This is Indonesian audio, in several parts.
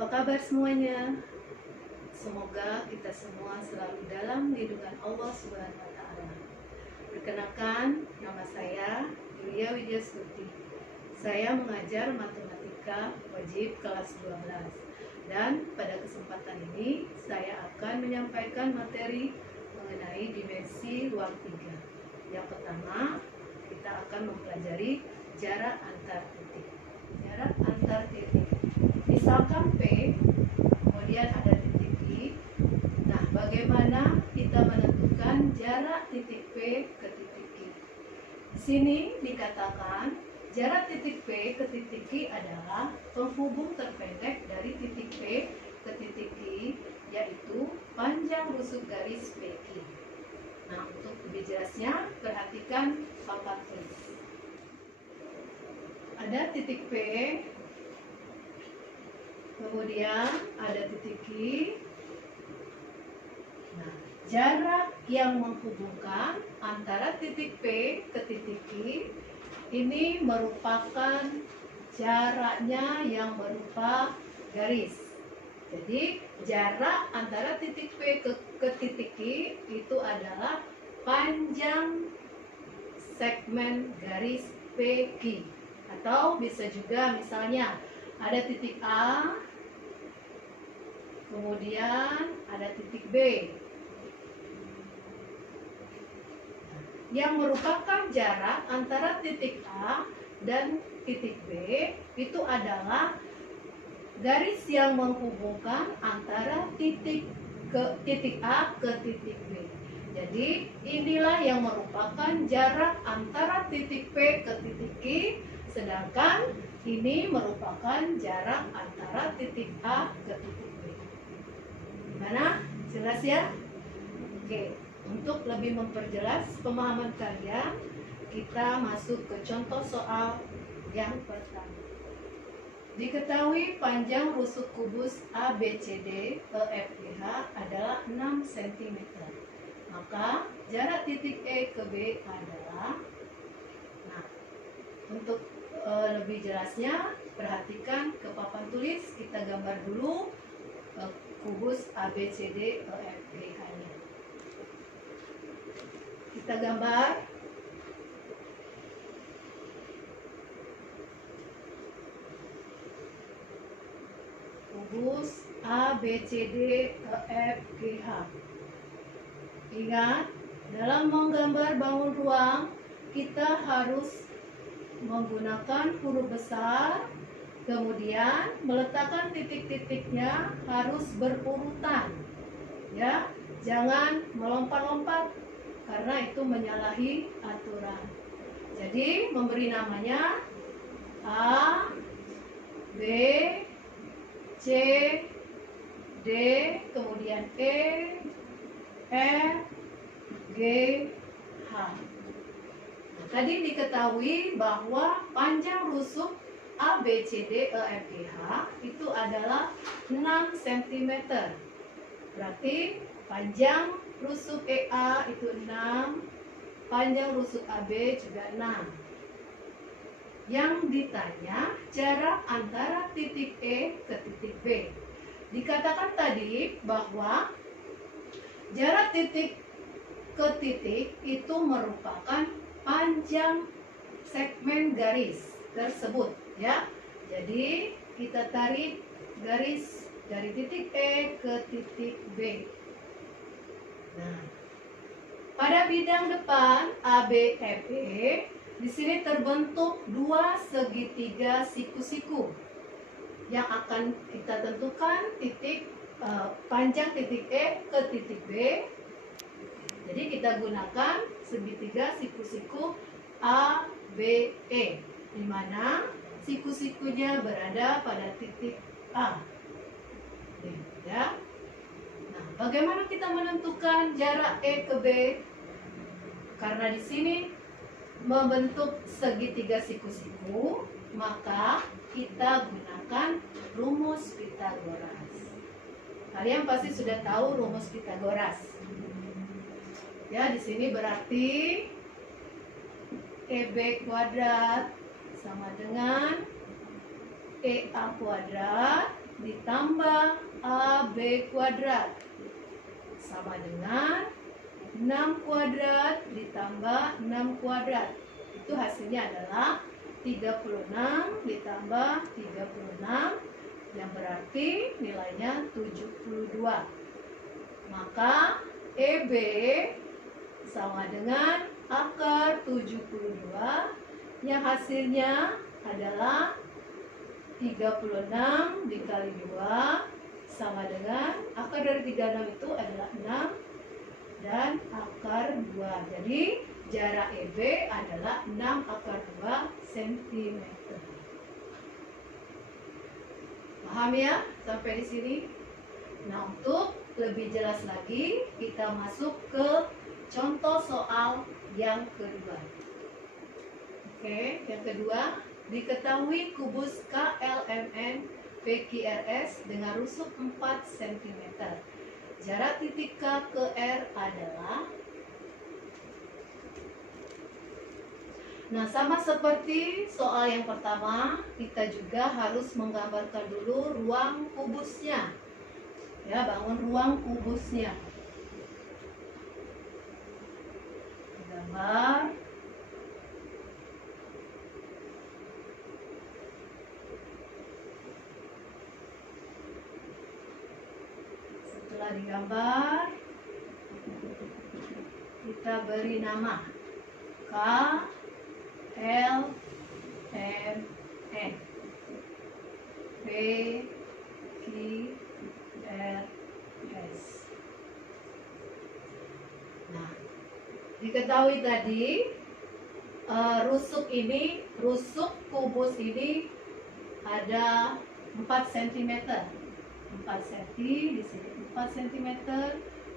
Apa kabar semuanya? Semoga kita semua selalu dalam lindungan Allah Subhanahu wa Ta'ala. Perkenalkan, nama saya Yulia Widyastuti. Saya mengajar matematika wajib kelas 12. Dan pada kesempatan ini saya akan menyampaikan materi mengenai dimensi ruang 3. Yang pertama, kita akan mempelajari jarak antar titik. Jarak antar titik. Misalkan P, kemudian ada titik I. Nah, bagaimana kita menentukan jarak titik P ke titik I? Di sini dikatakan jarak titik P ke titik I adalah penghubung terpendek dari titik P ke titik I, yaitu panjang rusuk garis PQ. Nah, untuk lebih jelasnya, perhatikan papan tulis. Ada titik P, kemudian ada titik I. Nah, jarak yang menghubungkan antara titik P ke titik I ini merupakan jaraknya yang berupa garis. Jadi jarak antara titik P ke titik I itu adalah panjang segmen garis PQ. Atau bisa juga misalnya ada titik A, kemudian ada titik B. Yang merupakan jarak antara titik A dan titik B itu adalah garis yang menghubungkan antara titik A ke titik B. Jadi inilah yang merupakan jarak antara titik P ke titik I, sedangkan ini merupakan jarak antara titik A ke titik B. Gimana? Jelas ya? Oke, untuk lebih memperjelas pemahaman kalian, kita masuk ke contoh soal yang pertama. Diketahui panjang rusuk kubus ABCD EFGH adalah 6 cm. Maka jarak titik E ke B adalah, nah, untuk lebih jelasnya perhatikan ke papan tulis, kita gambar dulu kubus ABCD EFGH-nya. Kita gambar kubus ABCD EFGH. Ingat, dalam menggambar bangun ruang, kita harus menggunakan huruf besar, kemudian meletakkan titik-titiknya harus berurutan. Ya, jangan melompat-lompat karena itu menyalahi aturan. Jadi memberi namanya A, B, C, D, kemudian E, F, G, H. Nah, tadi diketahui bahwa panjang rusuk ABCD EFGH itu adalah 6 cm. Berarti panjang rusuk EA itu 6, panjang rusuk AB juga 6. Yang ditanya jarak antara titik E ke titik B. Dikatakan tadi bahwa jarak titik ke titik itu merupakan panjang segmen garis tersebut, ya. Jadi kita tarik garis dari titik E ke titik B. Nah, pada bidang depan ABFE di sini terbentuk dua segitiga siku-siku yang akan kita tentukan titik panjang titik E ke titik B. Jadi kita gunakan segitiga siku-siku ABE, di mana siku-sikunya berada pada titik A. Ya. Nah, bagaimana kita menentukan jarak E ke B? Karena di sini membentuk segitiga siku-siku, maka kita gunakan rumus Pitagoras. Kalian pasti sudah tahu rumus Pitagoras. Ya, di sini berarti EB kuadrat sama dengan EA kuadrat ditambah AB kuadrat sama dengan 6 kuadrat ditambah 6 kuadrat. Itu hasilnya adalah 36 ditambah 36 yang berarti nilainya 72. Maka EB sama dengan akar 72 yang hasilnya adalah 36 dikali 2 sama dengan akar dari 36 itu adalah 6 dan akar 2. Jadi jarak EB adalah 6 akar 2 cm. Paham ya sampai di sini? Nah, untuk lebih jelas lagi kita masuk ke contoh soal yang kedua. Oke, yang kedua, diketahui kubus KLMN PQRS dengan rusuk 4 cm. Jarak titik K ke R adalah. Nah, sama seperti soal yang pertama, kita juga harus menggambarkan dulu ruang kubusnya. Ya, bangun ruang kubusnya. Gambar. Setelah digambar, kita beri nama K, L, M, N, P, Q, R, S. Nah, diketahui tadi rusuk kubus ini ada 4 cm. 4 cm, di sini 4 cm,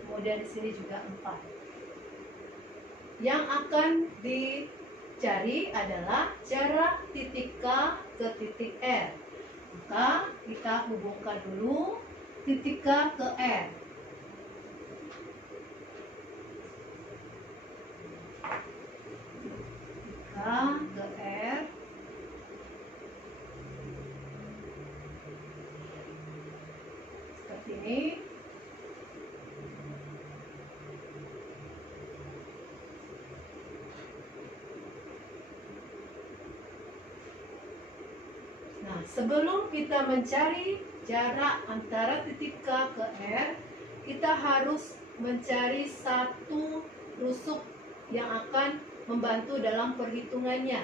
kemudian di sini juga 4. Yang akan dicari adalah jarak titik K ke titik R. Maka kita hubungkan dulu titik K ke R. K ke R. Seperti ini. Nah, sebelum kita mencari jarak antara titik K ke R, kita harus mencari satu rusuk yang akan membantu dalam perhitungannya.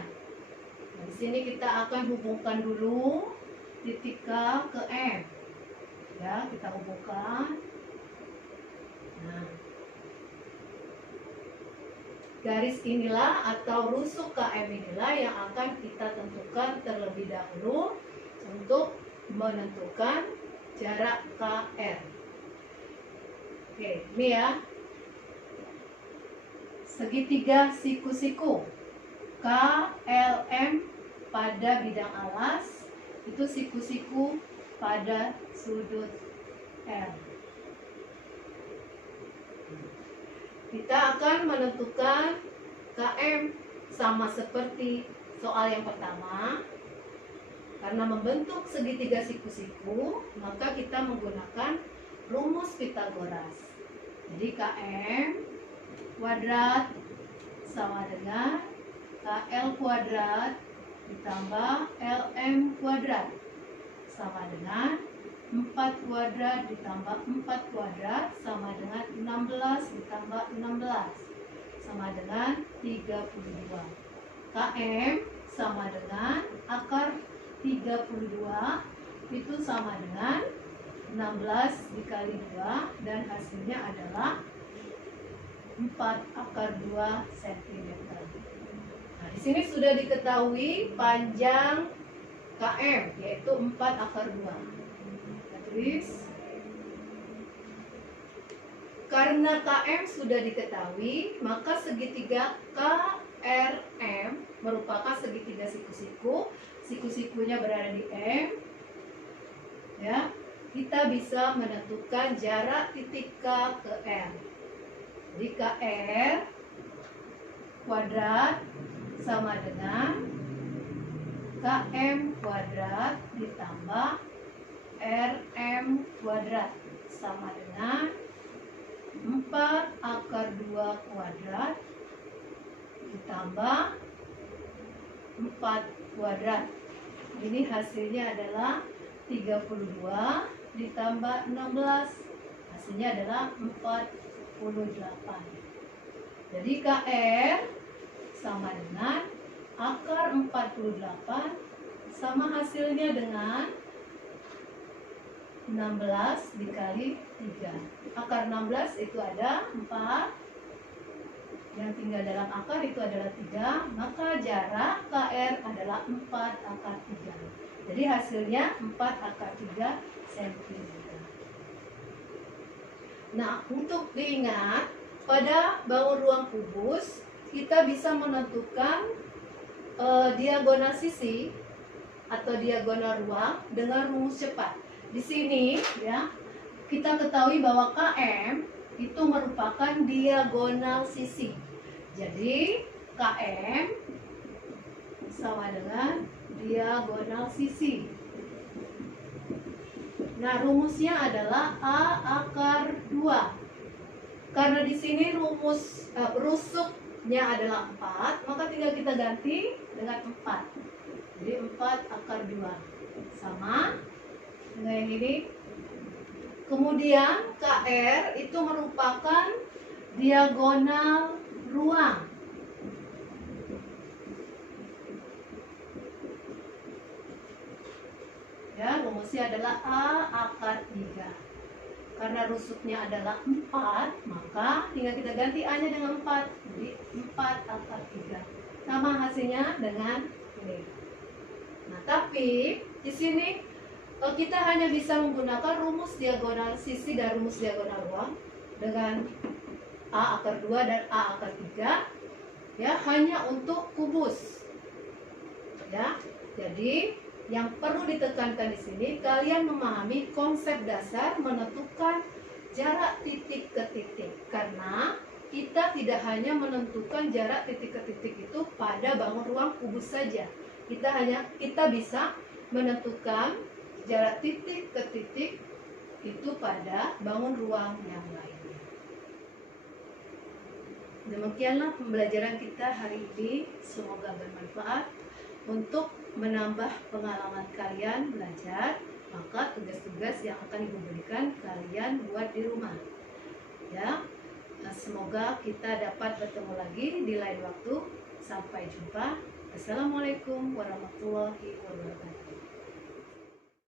Nah, di sini kita akan hubungkan dulu titik K ke M. Ya, kita hubungkan. Nah, garis inilah atau rusuk KM inilah yang akan kita tentukan terlebih dahulu untuk menentukan jarak KR. Oke, ini ya. Segitiga siku-siku KLM pada bidang alas itu siku-siku pada sudut L. Kita akan menentukan KM sama seperti soal yang pertama. Karena membentuk segitiga siku-siku, maka kita menggunakan rumus Pitagoras. Jadi KM kuadrat sama dengan KL kuadrat ditambah LM kuadrat sama dengan 4 kuadrat ditambah 4 kuadrat sama dengan 16 ditambah 16 sama dengan 32. KM sama dengan akar 32 itu sama dengan 16 dikali 2 dan hasilnya adalah 4 akar 2 cm. Nah, di sini sudah diketahui panjang KM yaitu 4 akar 2. Tulis. Karena KM sudah diketahui, maka segitiga KRM merupakan segitiga siku-siku. Siku-sikunya berada di M. Ya, kita bisa menentukan jarak titik K ke R. Jadi KR kuadrat sama dengan KM kuadrat ditambah RM kuadrat sama dengan 4 akar 2 kuadrat ditambah 4 kuadrat. Ini hasilnya adalah 32 ditambah 16. Hasilnya adalah 48. Jadi KR sama dengan akar 48 sama hasilnya dengan 16 dikali 3. Akar 16 itu ada 4. Yang tinggal dalam akar itu adalah 3. Maka jarak KR adalah 4 akar 3. Jadi hasilnya 4 akar 3 cm. Nah, untuk diingat, pada bangun ruang kubus kita bisa menentukan diagonal sisi atau diagonal ruang dengan rumus cepat. Di sini ya, kita ketahui bahwa KM itu merupakan diagonal sisi. Jadi KM sama dengan diagonal sisi. Nah, rumusnya adalah A akar 2. Karena di sini rusuknya adalah 4, maka tinggal kita ganti dengan 4. Jadi 4 akar 2 sama dengan yang ini. Kemudian KR itu merupakan diagonal ruang. Ya, rumusnya adalah A akar 3. Karena rusuknya adalah 4, maka tinggal kita ganti A-nya dengan 4. Jadi 4 akar 3. Sama hasilnya dengan ini. Nah, tapi di sini kita hanya bisa menggunakan rumus diagonal sisi dan rumus diagonal ruang dengan A akar 2 dan A akar 3. Ya, hanya untuk kubus. Ya. Jadi yang perlu ditekankan di sini, kalian memahami konsep dasar menentukan jarak titik ke titik. Karena kita tidak hanya menentukan jarak titik ke titik itu pada bangun ruang kubus saja. Kita bisa menentukan jarak titik ke titik itu pada bangun ruang yang lainnya. Demikianlah pembelajaran kita hari ini. Semoga bermanfaat. Untuk menambah pengalaman kalian belajar, maka tugas-tugas yang akan Ibu berikan kalian buat di rumah. Ya, semoga kita dapat bertemu lagi di lain waktu. Sampai jumpa. Assalamualaikum warahmatullahi wabarakatuh.